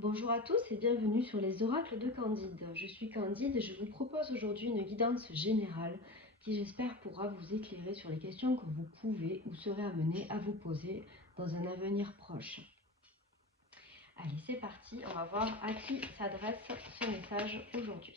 Bonjour à tous et bienvenue sur les oracles de Candide. Je suis Candide et je vous propose aujourd'hui une guidance générale qui j'espère pourra vous éclairer sur les questions que vous pouvez ou serez amené à vous poser dans un avenir proche. Allez, c'est parti, on va voir à qui s'adresse ce message aujourd'hui.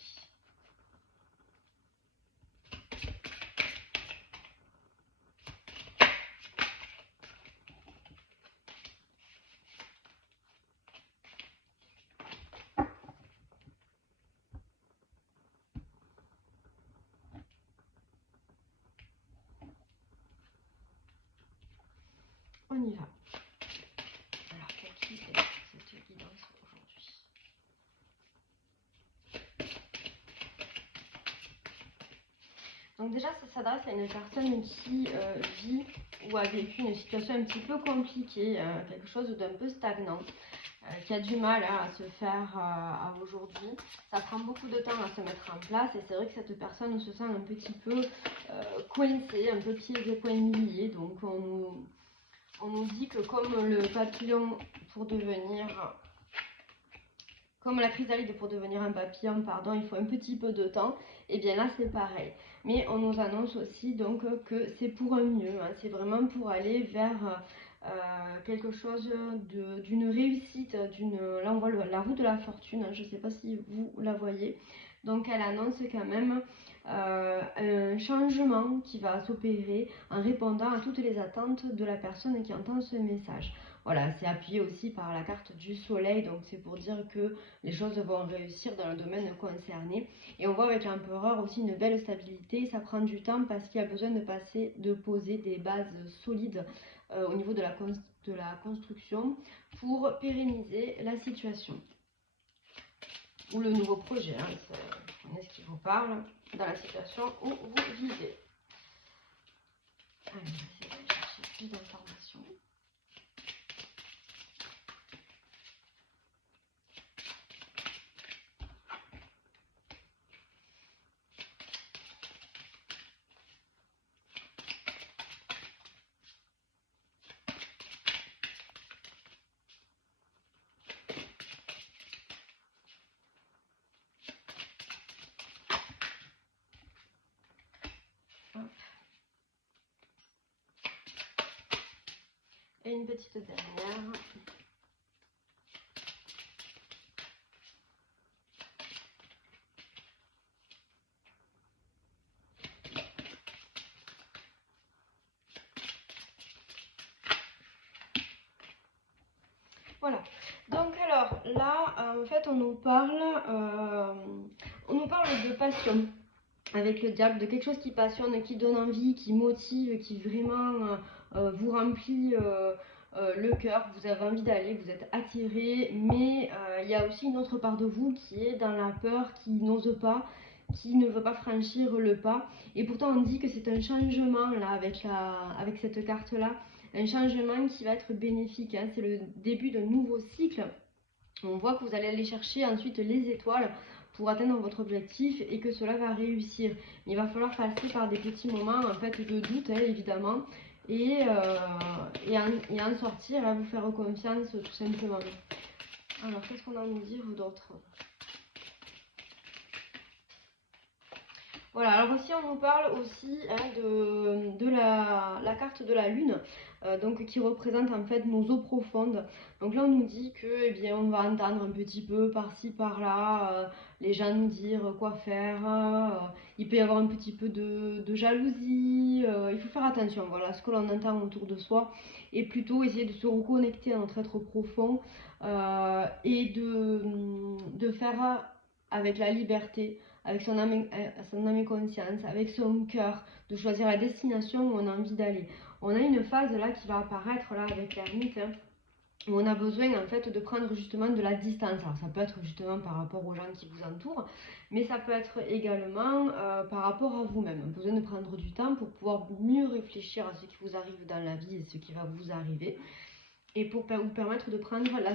On y va. Alors, pour qui est cette guidance aujourd'hui? Donc déjà, ça s'adresse à une personne qui vit ou a vécu une situation un petit peu compliquée, quelque chose d'un peu stagnant, qui a du mal à se faire à aujourd'hui. Ça prend beaucoup de temps à se mettre en place et c'est vrai que cette personne se sent un petit peu coincée, un peu pieds et poings liés. Donc on nous dit que comme le papillon pour devenir... Comme la chrysalide pour devenir un papillon, pardon, il faut un petit peu de temps, et bien là c'est pareil. Mais on nous annonce aussi donc que c'est pour un mieux, hein, c'est vraiment pour aller vers quelque chose d'une réussite, là on voit la roue de la fortune, hein, je ne sais pas si vous la voyez. Donc elle annonce quand même un changement qui va s'opérer en répondant à toutes les attentes de la personne qui entend ce message. Voilà, c'est appuyé aussi par la carte du soleil, donc c'est pour dire que les choses vont réussir dans le domaine concerné. Et on voit avec l'empereur aussi une belle stabilité. Ça prend du temps parce qu'il y a besoin de poser des bases solides au niveau de la construction pour pérenniser la situation. Ou le nouveau projet, hein, c'est ce qui vous parle dans la situation où vous vivez. Allez, on va essayer de chercher plus d'informations. Et une petite dernière. Voilà. Donc alors là, en fait, on nous parle de passion avec le diable, de quelque chose qui passionne, qui donne envie, qui motive, qui vraiment vous remplit le cœur. Vous avez envie d'aller, vous êtes attiré, mais il y a aussi une autre part de vous qui est dans la peur, qui n'ose pas, qui ne veut pas franchir le pas. Et pourtant, on dit que c'est un changement là avec cette carte-là, un changement qui va être bénéfique, hein. C'est le début d'un nouveau cycle. On voit que vous allez aller chercher ensuite les étoiles pour atteindre votre objectif et que cela va réussir. Il va falloir passer par des petits moments en fait, de doute, hein, évidemment, et en sortir, à vous faire confiance tout simplement. Alors, qu'est-ce qu'on a à nous dire d'autre? Voilà, alors aussi on nous parle aussi hein, de la carte de la lune, donc qui représente en fait nos eaux profondes. Donc là on nous dit que eh bien, on va entendre un petit peu par-ci par-là les gens nous dire quoi faire. Il peut y avoir un petit peu de jalousie. Il faut faire attention voilà, à ce que l'on entend autour de soi et plutôt essayer de se reconnecter à notre être profond et de faire avec la liberté avec son âme et conscience, avec son cœur, de choisir la destination où on a envie d'aller. On a une phase là qui va apparaître là avec l'ermite, hein, où on a besoin en fait de prendre justement de la distance. Alors ça peut être justement par rapport aux gens qui vous entourent, mais ça peut être également par rapport à vous-même. On a besoin de prendre du temps pour pouvoir mieux réfléchir à ce qui vous arrive dans la vie et ce qui va vous arriver et pour vous permettre de prendre la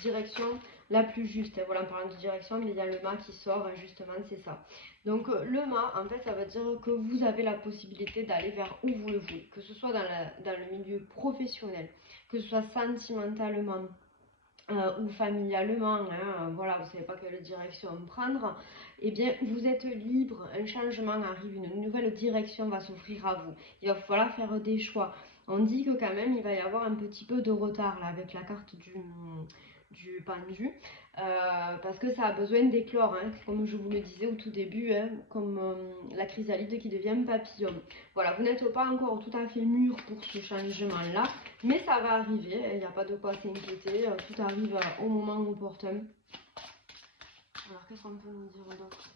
direction la plus juste. Voilà, en parlant de direction, mais il y a le mât qui sort, justement, c'est ça. Donc le mât, en fait, ça veut dire que vous avez la possibilité d'aller vers où vous le voulez, que ce soit dans le milieu professionnel, que ce soit sentimentalement, ou familialement, hein, voilà, vous ne savez pas quelle direction prendre, eh bien vous êtes libre, un changement arrive, une nouvelle direction va s'offrir à vous. Il va falloir faire des choix. On dit que quand même il va y avoir un petit peu de retard là avec la carte du pendu, parce que ça a besoin d'éclore, hein, comme je vous le disais au tout début, hein, comme la chrysalide qui devient papillon. Voilà, vous n'êtes pas encore tout à fait mûr pour ce changement-là, mais ça va arriver, il n'y a pas de quoi s'inquiéter, tout arrive au moment opportun. Alors qu'est-ce qu'on peut nous dire d'autre?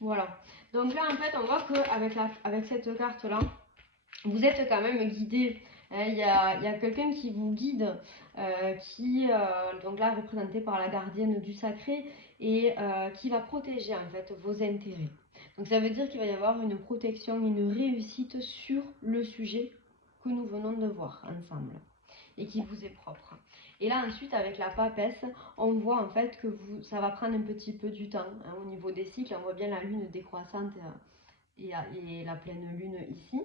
Voilà, donc là en fait on voit qu'avec cette carte-là, vous êtes quand même guidé. Il y a quelqu'un qui vous guide, donc là représenté par la gardienne du sacré, et qui va protéger en fait vos intérêts. Donc ça veut dire qu'il va y avoir une protection, une réussite sur le sujet que nous venons de voir ensemble et qui vous est propre. Et là ensuite avec la papesse, on voit en fait que ça va prendre un petit peu du temps, hein, au niveau des cycles. On voit bien la lune décroissante et la pleine lune ici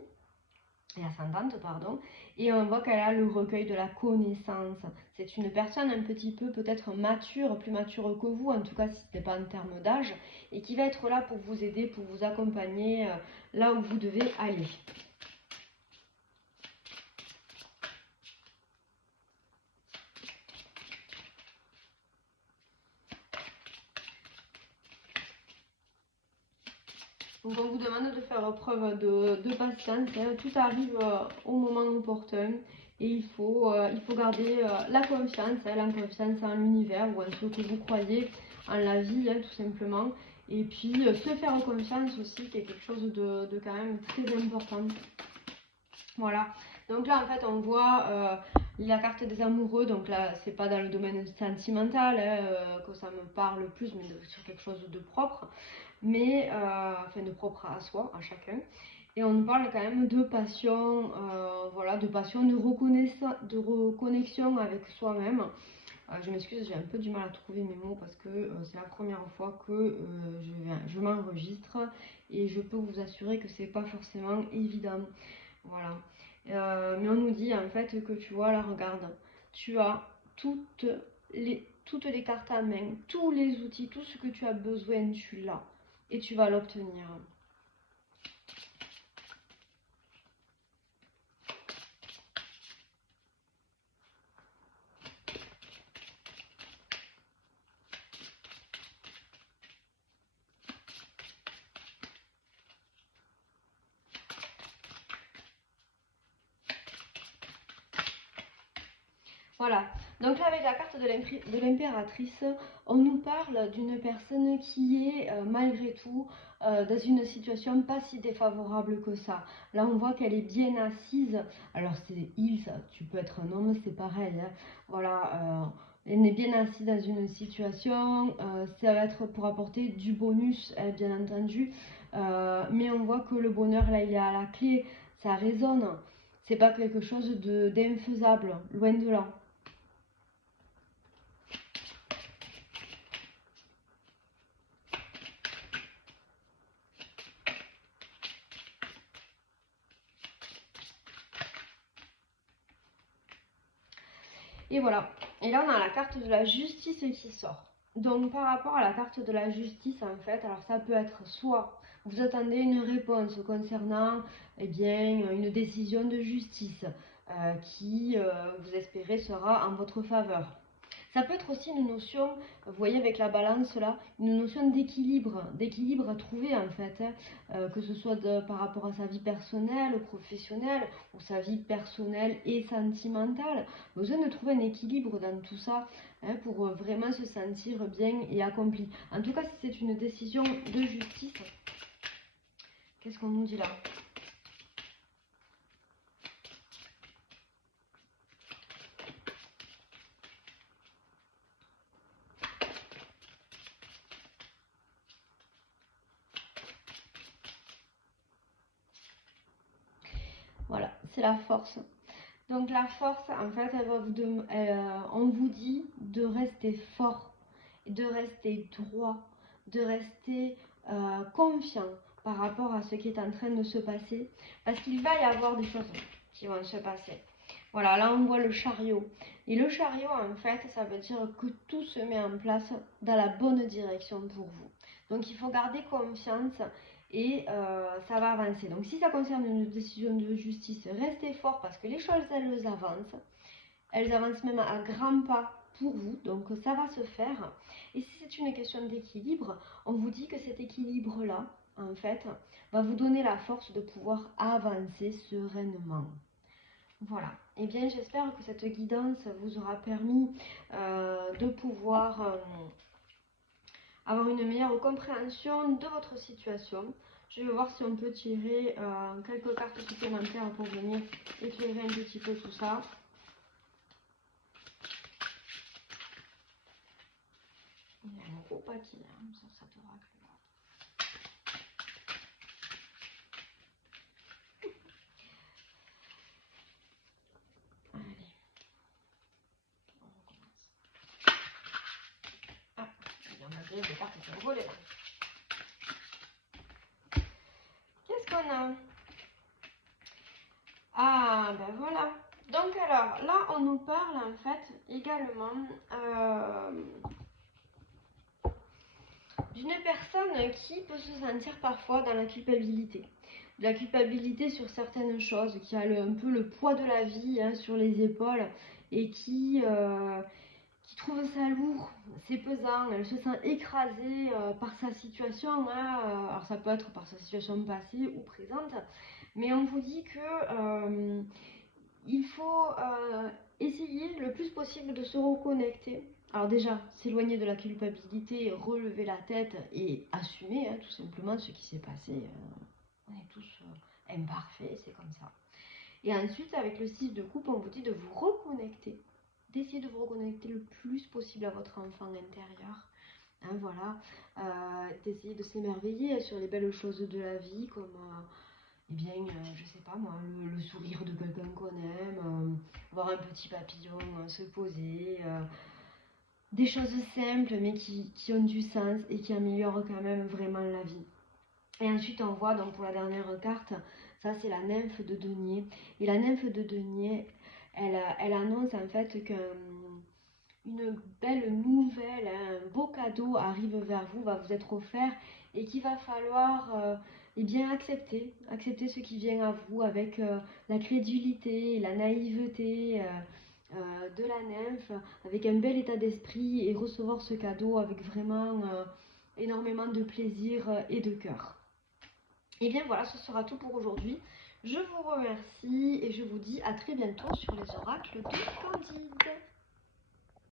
et ascendante, pardon, et on voit qu'elle a le recueil de la connaissance. C'est une personne un petit peu peut-être mature, plus mature que vous, en tout cas si ce n'est pas en termes d'âge, et qui va être là pour vous aider, pour vous accompagner là où vous devez aller. Donc on vous demande de faire preuve de patience, hein. Tout arrive au moment opportun et il faut garder la confiance, hein, la confiance en l'univers ou en ce que vous croyez, en la vie, hein, tout simplement. Et puis se faire confiance aussi, qui est quelque chose de quand même très important. Voilà, donc là en fait on voit la carte des amoureux, donc là c'est pas dans le domaine sentimental, hein, que ça me parle plus, mais sur quelque chose de propre, mais enfin de propre à soi, à chacun. Et on nous parle quand même de passion, voilà, de passion, de reconnexion avec soi-même. Je m'excuse, j'ai un peu du mal à trouver mes mots parce que c'est la première fois que je m'enregistre et je peux vous assurer que c'est pas forcément évident. Voilà. Mais on nous dit en fait que tu vois, là, regarde, tu as toutes les cartes à main, tous les outils, tout ce que tu as besoin, tu l'as. Et tu vas l'obtenir. Voilà. Donc là, avec la carte de l'impératrice, on nous parle d'une personne qui est malgré tout dans une situation pas si défavorable que ça. Là, on voit qu'elle est bien assise. Alors, c'est il, ça. Tu peux être un homme, c'est pareil, hein. Voilà. Elle est bien assise dans une situation. Ça va être pour apporter du bonus, hein, bien entendu. Mais on voit que le bonheur, là, il est à la clé. Ça résonne. C'est pas quelque chose d'infaisable, loin de là. Et voilà. Et là, on a la carte de la justice qui sort. Donc, par rapport à la carte de la justice, en fait, alors ça peut être soit vous attendez une réponse concernant, eh bien, une décision de justice qui, vous espérez, sera en votre faveur. Ça peut être aussi une notion, vous voyez avec la balance là, une notion d'équilibre à trouver en fait, hein, que ce soit par rapport à sa vie personnelle, professionnelle, ou sa vie personnelle et sentimentale. Besoin de trouver un équilibre dans tout ça, hein, pour vraiment se sentir bien et accompli. En tout cas, si c'est une décision de justice, qu'est-ce qu'on nous dit là? Voilà, c'est la force. Donc la force, en fait, on vous dit de rester fort, de rester droit, de rester confiant. par rapport à ce qui est en train de se passer, parce qu'il va y avoir des choses qui vont se passer. Voilà, là on voit le chariot. Et le chariot, en fait, ça veut dire que tout se met en place dans la bonne direction pour vous. Donc il faut garder confiance et ça va avancer. Donc si ça concerne une décision de justice, restez fort parce que les choses, elles avancent. Elles avancent même à grands pas pour vous, donc ça va se faire. Et si c'est une question d'équilibre, on vous dit que cet équilibre-là, en fait, va vous donner la force de pouvoir avancer sereinement. Voilà, et bien j'espère que cette guidance vous aura permis de pouvoir avoir une meilleure compréhension de votre situation. Je vais voir si on peut tirer quelques cartes supplémentaires pour venir éclairer un petit peu tout ça. Il y a un gros paquet sur cet oracle-là. Allez, on recommence. Ah, il y en a des cartes qui sont volées là. Qu'est-ce qu'on a? Ah, ben voilà. Donc alors, là, on nous parle en fait également d'une personne qui peut se sentir parfois dans la culpabilité. De la culpabilité sur certaines choses, qui a un peu le poids de la vie sur les épaules et qui trouve ça lourd, c'est pesant, elle se sent écrasée par sa situation. Alors ça peut être par sa situation passée ou présente, mais on vous dit que il faut essayer le plus possible de se reconnecter. Alors déjà, s'éloigner de la culpabilité, relever la tête et assumer tout simplement ce qui s'est passé. On est tous imparfaits, c'est comme ça. Et ensuite, avec le 6 de coupe, on vous dit de vous reconnecter, d'essayer de vous reconnecter le plus possible à votre enfant intérieur. Voilà, d'essayer de s'émerveiller sur les belles choses de la vie, comme eh bien, je sais pas moi, le sourire de quelqu'un qu'on aime, voir un petit papillon se poser, des choses simples mais qui ont du sens et qui améliorent quand même vraiment la vie. Et ensuite on voit donc pour la dernière carte, ça c'est la nymphe de denier. Et la nymphe de denier, elle annonce en fait qu'une belle nouvelle, un beau cadeau arrive vers vous, va vous être offert et qu'il va falloir eh bien accepter ce qui vient à vous avec la crédulité, la naïveté de la nymphe, avec un bel état d'esprit et recevoir ce cadeau avec vraiment énormément de plaisir et de cœur. Et bien voilà, ce sera tout pour aujourd'hui. Je vous remercie et je vous dis à très bientôt sur les oracles de Candide.